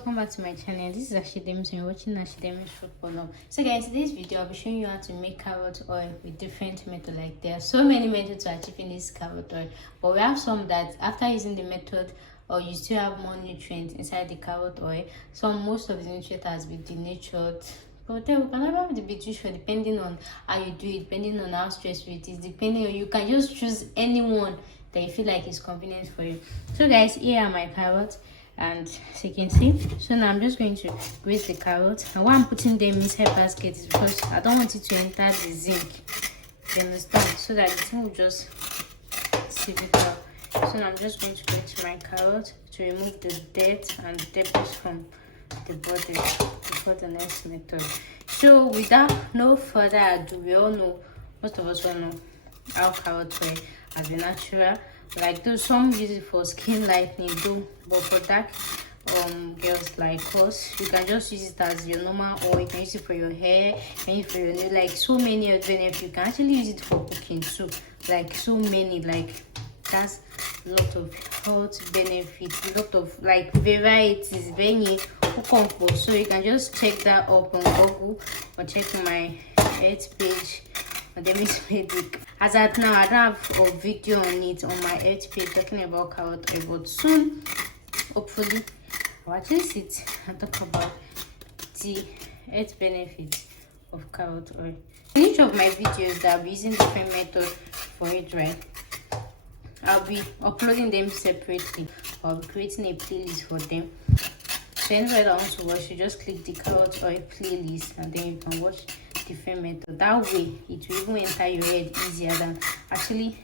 welcome back to my channel. This is Ashidemi, so you're watching Ashidemi's food portal. So guys, in this video I'll be showing you how to make carrot oil with different methods. Like there are so many methods to achieving this carrot oil, but we have some that after using the method or you still have more nutrients inside the carrot oil. Most of the nutrients has been denatured, but then we can never be too sure depending on how you do it, depending on how stressful it is, depending on, you can just choose anyone that you feel like is convenient for you. So guys, here are my carrots, and as you can see, so now I'm just going to grate the carrots, and why I'm putting them inside basket is because I don't want it to enter the zinc, you understand, so that the thing will just sieve it out. So now I'm just going to grate my carrot to remove the dirt and debris from the body before the next method. So without no further ado, we all know, most of us all know how carrot oil has been natural. Like though some use it for skin lightening though, but for dark girls like us, you can just use it as your normal oil. You can use it for your hair, you can use it for your nail, like so many other benefits. You can actually use it for cooking too, like so many, like that's a lot of health benefits, a lot of like varieties, very comfort. So you can just check that up on Google or check my health page. Medic. As at now, I don't have a video on it on my health page talking about carrot oil, but soon, hopefully, I'll actually sit and talk about the health benefits of carrot oil. In each of my videos that I'll be using different methods for it, right? I'll be uploading them separately. I'll be creating a playlist for them. So anybody that wants to watch, you just click the carrot oil playlist and then you can watch different method. That way it will even enter your head easier than actually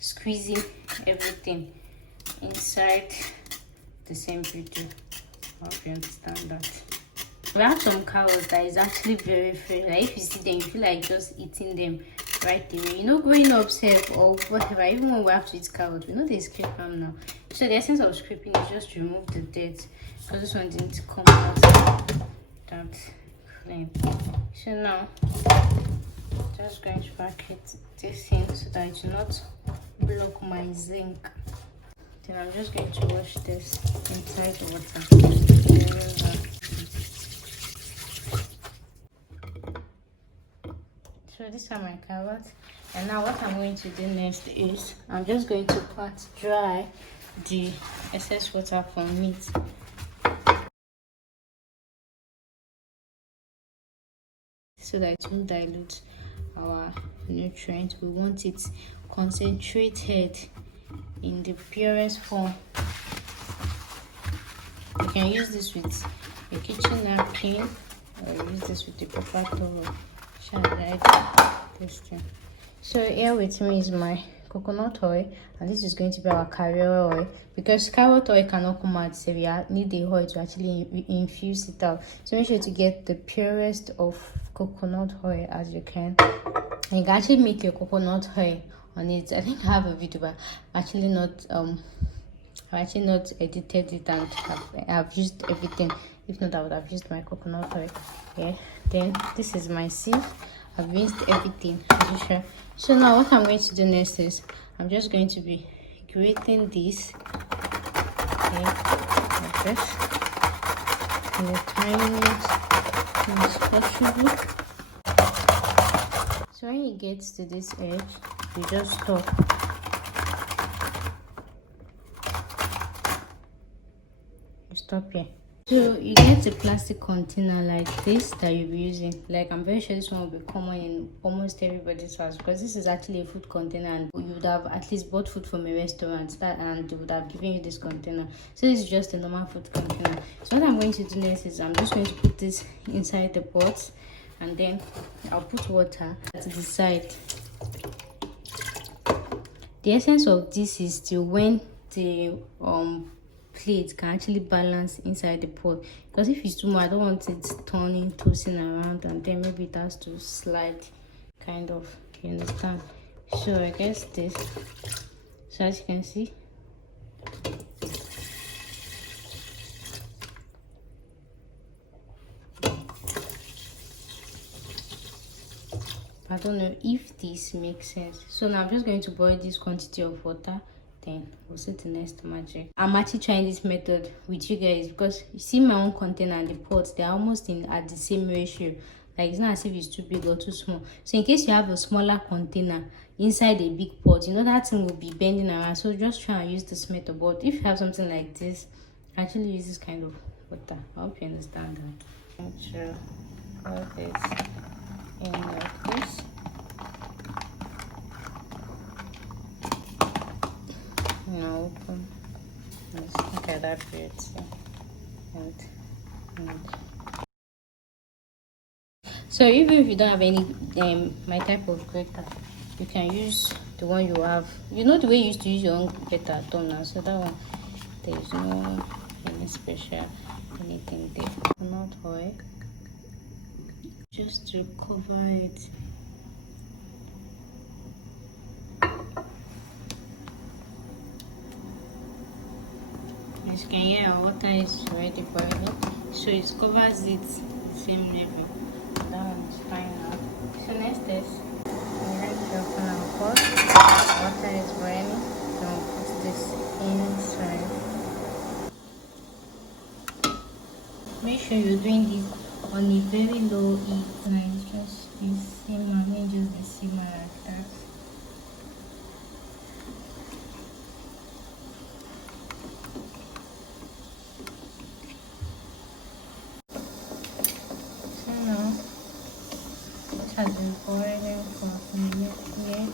squeezing everything inside the same video. I hope you understand that. We have some carrots that is actually very fresh. Like if you see them, you feel like just eating them right away. You know, growing up safe or whatever, even when we have to eat carrots, we know they scrape them now. So the essence of scraping is just to remove the dirt, because this one didn't come out that clean. So now just going to bracket this in so that it will not block my zinc. Then I'm just going to wash this inside the water. So these are my carrots, and now what I'm going to do next is I'm just going to pat dry the excess water from meat. So that it won't dilute our nutrients. We want it concentrated in the purest form. You can use this with a kitchen napkin or use this with the paper towel. So here with me is my coconut oil, and this is going to be our carrier oil, because carrot oil cannot come out, so we need the oil to actually infuse it out. So make sure to get the purest of coconut oil as you can. And you can actually make your coconut oil on it. I think I have a video, but I've actually not edited it, and I've used everything. If not, I would have used my coconut oil. Yeah. Then this is my sieve. I've used everything as usual. So now what I'm going to do next is I'm just going to be grating this, okay, like this, in the tiniest as possible. So when it gets to this edge, you just stop. You stop here. So you get a plastic container like this that you'll be using. Like I'm very sure this one will be common in almost everybody's house, because this is actually a food container, and you would have at least bought food from a restaurant and they would have given you this container. So this is just a normal food container. So what I'm going to do next is I'm just going to put this inside the pot, and then I'll put water to the side. The essence of this is to when the plate can actually balance inside the pot, because if it's too much, I don't want it turning, tossing around, and then maybe it has to slide kind of, you understand. So I guess this, so as you can see, I don't know if this makes sense. So now I'm just going to boil this quantity of water, then we'll see the next magic. I'm actually trying this method with you guys because you see my own container and the pots, they're almost in at the same ratio. Like it's not as if it's too big or too small. So in case you have a smaller container inside a big pot, you know that thing will be bending around. So just try and use this method. But if you have something like this, actually use this kind of water. I hope you understand that. I'm sure put this in like this. Now open. Let's look at that bit. And so even if you don't have any my type of grater, you can use the one you have. You know the way you used to use your own grater at home now. So that one, there is no any special anything there. Not oil, just to cover it. As you can hear, our water is already boiling, so it covers it the same level. That one is fine now. So next is we like to open our pot. Water is boiling, so we'll put this inside. Make sure you're doing this on a very low heat, like just the simmer, not just the simmer like that. Has been boiling for a minute here.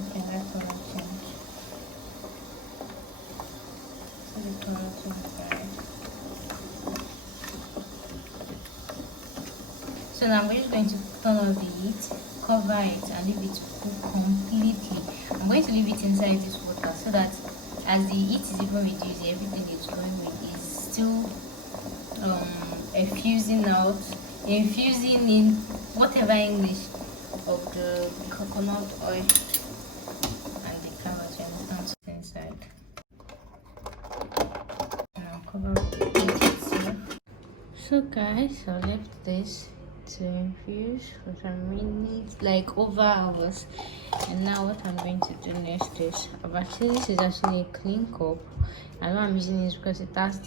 Okay, that's what I'll change. So the color to the side. So now I'm just going to turn off the heat, cover it, and leave it to cook completely. I'm going to leave it inside this water so that as the heat is even reduced, everything is going with is still infusing in whatever English of the coconut oil and the carrot, you understand, inside. And I'll cover it itself. So guys, I left this to infuse for some minutes, like over hours. And now what I'm going to do next is this is actually a clean cup, and why I'm using this because it has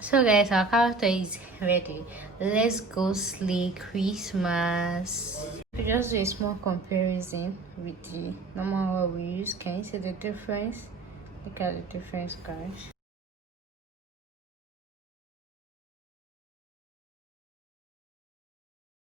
so guys, our character is ready. Let's go slay Christmas. We just do a small comparison with the normal one we use. Can you see the difference? Look at the difference, guys.